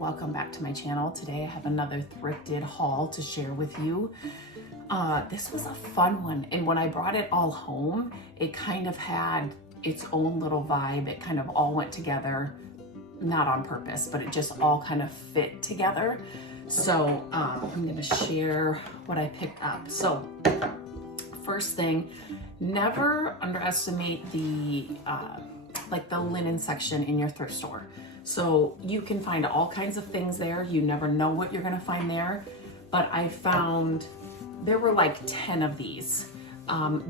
Welcome back to my channel. Today I have another thrifted haul to share with you. This was a fun one, and when I brought it all home, it kind of had its own little vibe. It kind of all went together, not on purpose, but it just all kind of fit together. So I'm gonna share what I picked up. So first thing, never underestimate the like the linen section in your thrift store. So you can find all kinds of things there. You never know what you're gonna find there. But I found, there were like 10 of these.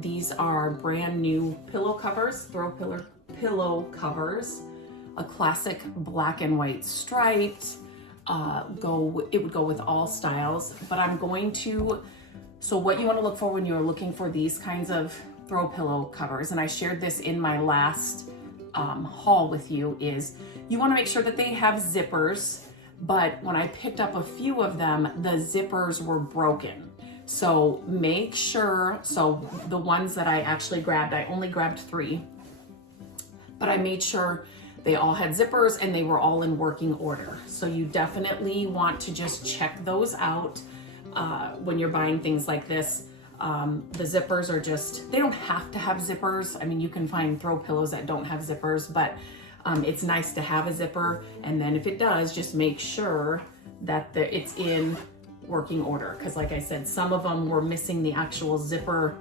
These are brand new pillow covers, throw pillow covers, a classic black and white striped, it would go with all styles. But I'm going to, so what you wanna look for when you're looking for these kinds of throw pillow covers, and I shared this in my last haul with you, is you want to make sure that they have zippers, but when I picked up a few of them, the zippers were broken. So make sure, so the ones that I actually grabbed, I only grabbed 3, but I made sure they all had zippers and they were all in working order. So you definitely want to just check those out when you're buying things like this. The zippers are just, they don't have to have zippers. I mean, you can find throw pillows that don't have zippers, but it's nice to have a zipper. And then if it does, just make sure that it's in working order. Because like I said, some of them were missing the actual zipper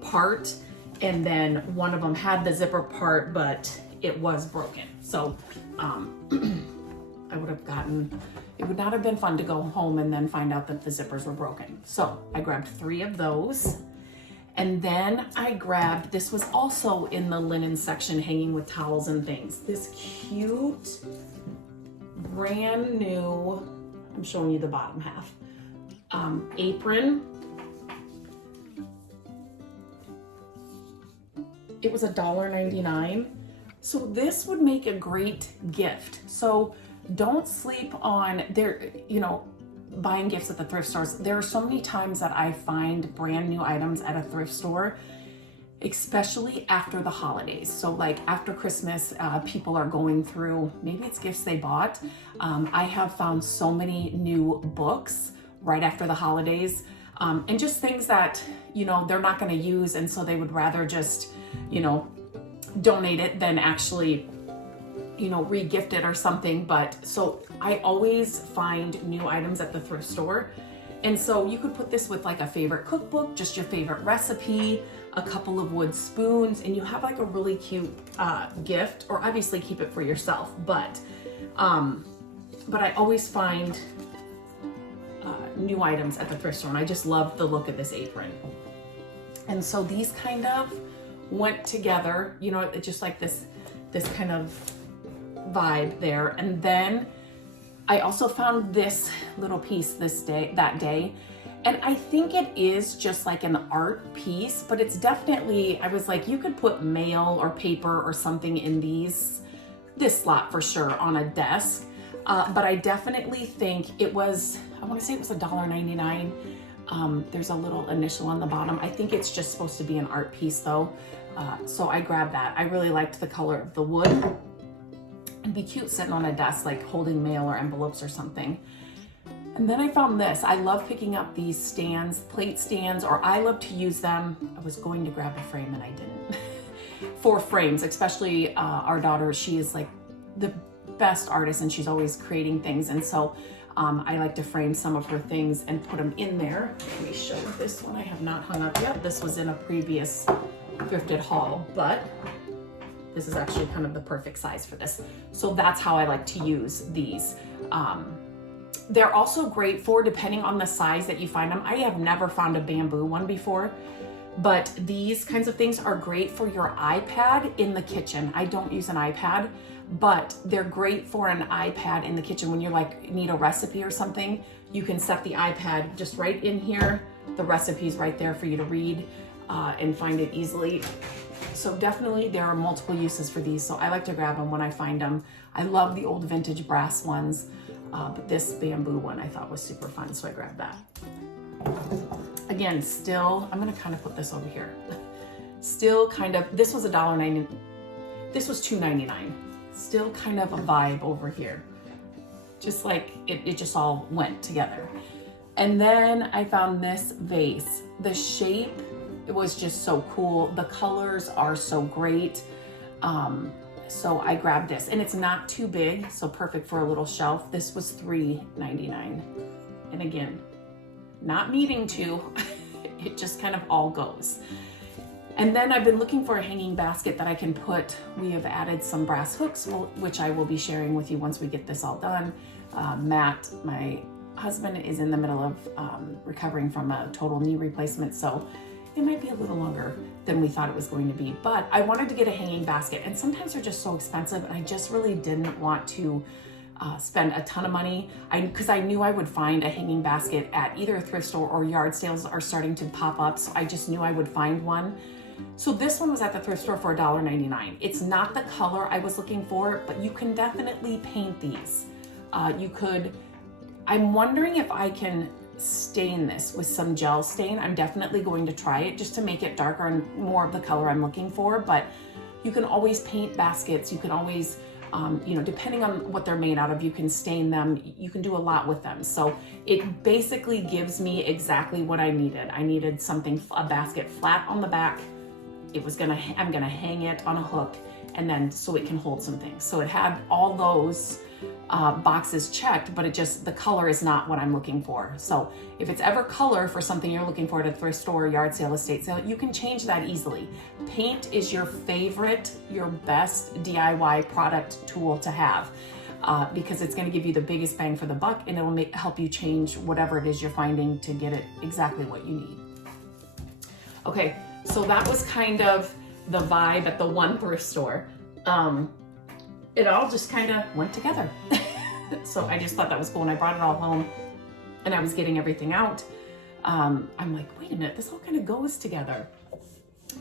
part. And then one of them had the zipper part, but it was broken. So I would have gotten, it would not have been fun to go home and then find out that the zippers were broken. So I grabbed 3 of those. And then I grabbed, this was also in the linen section, hanging with towels and things. This cute, brand new, I'm showing you the bottom half, apron. It was $1.99. So this would make a great gift. So don't sleep on there, you know, buying gifts at the thrift stores. There are so many times that I find brand new items at a thrift store, especially after the holidays. So like after Christmas, people are going through, maybe it's gifts they bought. I have found so many new books right after the holidays, and just things that, you know, they're not gonna use, and so they would rather just, you know, donate it than actually, you know, re-gift it or something. But so I always find new items at the thrift store. And so you could put this with like a favorite cookbook, just your favorite recipe, a couple of wood spoons, and you have like a really cute gift, or obviously keep it for yourself. But I always find new items at the thrift store, and I just love the look of this apron. And so these kind of went together, you know, just like this kind of vibe there. And then I also found this little piece that day, and I think it is just like an art piece, but it's definitely, I was like, you could put mail or paper or something in this slot for sure on a desk. But I definitely think it was, I want to say it was $1.99. There's a little initial on the bottom. I think it's just supposed to be an art piece though. So I grabbed that. I really liked the color of the wood. It'd be cute sitting on a desk, like holding mail or envelopes or something. And then I found this. I love picking up these stands, plate stands, or I love to use them. I was going to grab a frame and I didn't. For frames, especially our daughter, she is like the best artist and she's always creating things. And so I like to frame some of her things and put them in there. Let me show you this one. I have not hung up yet. This was in a previous thrifted haul, but this is actually kind of the perfect size for this. So that's how I like to use these. They're also great for, depending on the size that you find them. I have never found a bamboo one before, but these kinds of things are great for your iPad in the kitchen. I don't use an iPad, but they're great for an iPad in the kitchen when you're like, need a recipe or something. You can set the iPad just right in here. The recipe's right there for you to read and find it easily. So definitely there are multiple uses for these. So I like to grab them when I find them. I love the old vintage brass ones, but this bamboo one I thought was super fun, so I grabbed that. Again, still, I'm gonna kind of put this over here. Still kind of, this was $1.90, this was $2.99. Still kind of a vibe over here. Just like it just all went together. And then I found this vase. The shape, it was just so cool. The colors are so great. So I grabbed this, and it's not too big, so perfect for a little shelf. This was $3.99. And again, not needing to, it just kind of all goes. And then I've been looking for a hanging basket that I can put. We have added some brass hooks, which I will be sharing with you once we get this all done. Matt, my husband, is in the middle of recovering from a total knee replacement, so it might be a little longer than we thought it was going to be. But I wanted to get a hanging basket, and sometimes they're just so expensive, and I just really didn't want to spend a ton of money, because I knew I would find a hanging basket at either a thrift store or yard sales are starting to pop up, so I just knew I would find one. So this one was at the thrift store for $1.99. It's not the color I was looking for, but you can definitely paint these. I'm wondering if I can stain this with some gel stain. I'm definitely going to try it just to make it darker and more of the color I'm looking for, but you can always paint baskets. You can always, depending on what they're made out of, you can stain them. You can do a lot with them. So it basically gives me exactly what I needed. I needed something, a basket flat on the back. I'm gonna hang it on a hook, and then so it can hold some things. So it had all those boxes checked, but the color is not what I'm looking for. So if it's ever color for something you're looking for at a thrift store, yard sale, estate sale, you can change that easily. Paint is your best DIY product tool to have, because it's gonna give you the biggest bang for the buck, and it'll help you change whatever it is you're finding to get it exactly what you need. Okay, so that was kind of the vibe at the one thrift store. It all just kind of went together. So I just thought that was cool, and I brought it all home, and I was getting everything out. I'm like, wait a minute, this all kind of goes together.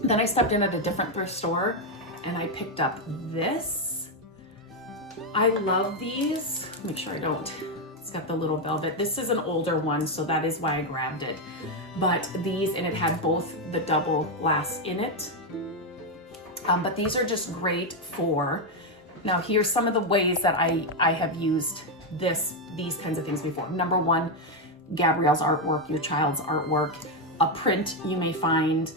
Then I stepped in at a different thrift store, and I picked up this. I love these. Make sure I don't. It's got the little velvet. This is an older one, so that is why I grabbed it. But these, and it had both the double glass in it. But these are just great for, now here's some of the ways that I have used these kinds of things before. Number one, Gabrielle's artwork, your child's artwork, a print you may find,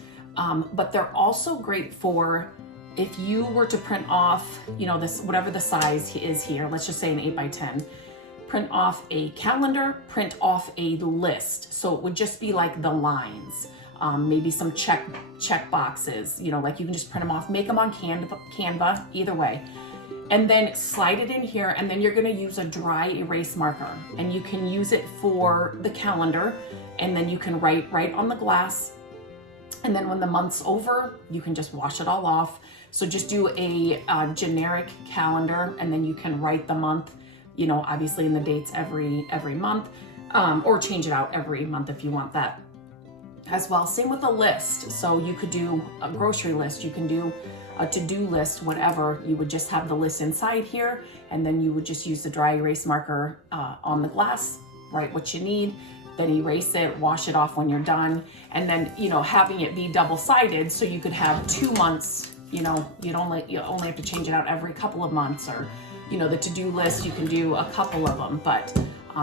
but they're also great for if you were to print off, this, whatever the size is here, let's just say an 8x10, print off a calendar, print off a list. So it would just be like the lines, maybe some check boxes, like you can just print them off, make them on Canva, either way. And then slide it in here, and then you're gonna use a dry erase marker, and you can use it for the calendar, and then you can write right on the glass. And then when the month's over, you can just wash it all off. So just do a generic calendar, and then you can write the month, obviously in the dates every month, or change it out every month if you want that as well. Same with a list. So you could do a grocery list, you can do a to-do list, whatever. You would just have the list inside here, and then you would just use the dry erase marker on the glass, write what you need, then erase it, wash it off when you're done. And then, having it be double-sided, so you could have 2 months, you only have to change it out every couple of months, or, the to-do list, you can do a couple of them, but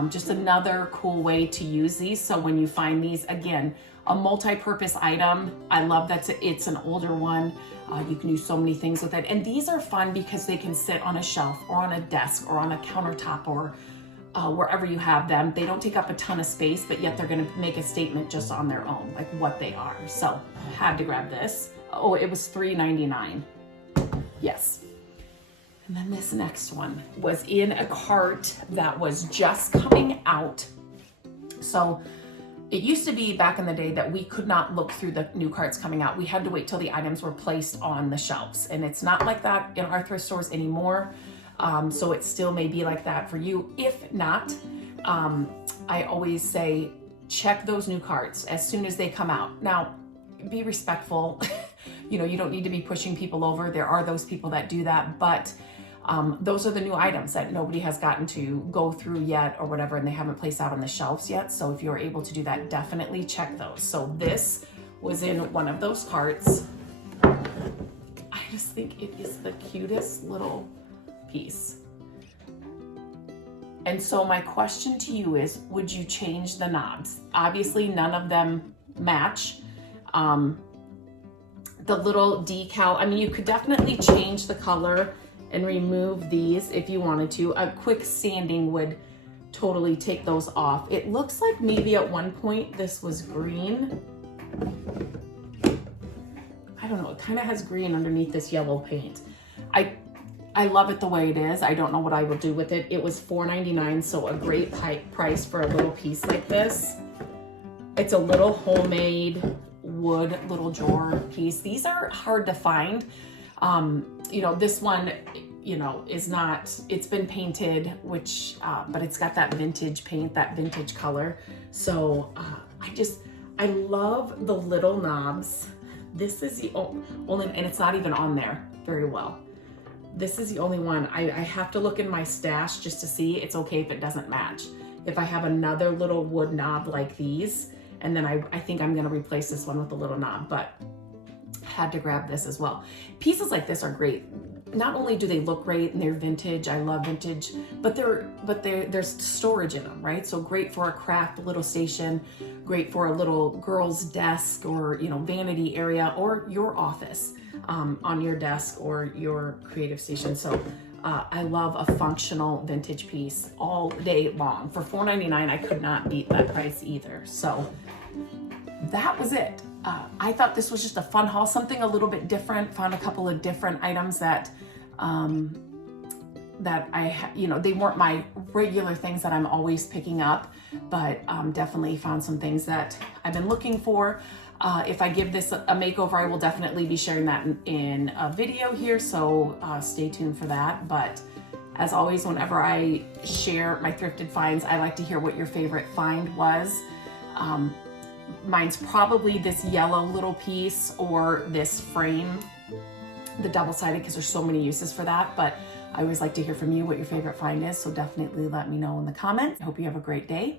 just another cool way to use these. So when you find these, again, a multi-purpose item, I love that it's an older one. You can do so many things with it. And these are fun because they can sit on a shelf or on a desk or on a countertop or wherever you have them. They don't take up a ton of space, but yet they're gonna make a statement just on their own, like what they are. So had to grab this. Oh, it was $3.99. Yes. And then this next one was in a cart that was just coming out. So it used to be back in the day that we could not look through the new carts coming out. We had to wait till the items were placed on the shelves. And it's not like that in our thrift stores anymore. So it still may be like that for you. If not, I always say, check those new carts as soon as they come out. Now, be respectful. You don't need to be pushing people over. There are those people that do that, but those are the new items that nobody has gotten to go through yet or whatever, and they haven't placed out on the shelves yet. So if you're able to do that, definitely check those. So this was in one of those carts. think it is the cutest little piece. And so my question to you is, would you change the knobs? Obviously none of them match. The little decal, I mean, you could definitely change the color and remove these if you wanted to. A quick sanding would totally take those off. It looks like maybe at one point this was green. I don't know, it kind of has green underneath this yellow paint. I love it the way it is. I don't know what I will do with it. It was $4.99, so a great price for a little piece like this. It's a little homemade wood little drawer piece. These are hard to find. You know, this one, you know, is not, it's been painted, which, but it's got that vintage paint, that vintage color. So I love the little knobs. This is the only, and it's not even on there very well. This is the only one. I have to look in my stash just to see. It's okay if it doesn't match. If I have another little wood knob like these, and then I think I'm gonna replace this one with a little knob, but had to grab this as well. Pieces like this are great. Not only do they look great and they're vintage, I love vintage, but there's storage in them, right? So great for a craft little station, great for a little girl's desk or, you know, vanity area, or your office on your desk or your creative station. So I love a functional vintage piece all day long. For $4.99, I could not beat that price either. So that was it. I thought this was just a fun haul, something a little bit different. Found a couple of different items that you know, they weren't my regular things that I'm always picking up, but definitely found some things that I've been looking for. If I give this a makeover, I will definitely be sharing that in a video here, so stay tuned for that. But as always, whenever I share my thrifted finds, I like to hear what your favorite find was. Mine's probably this yellow little piece or this frame, the double-sided, because there's so many uses for that. But I always like to hear from you what your favorite find is, so definitely let me know in the comments. I hope you have a great day.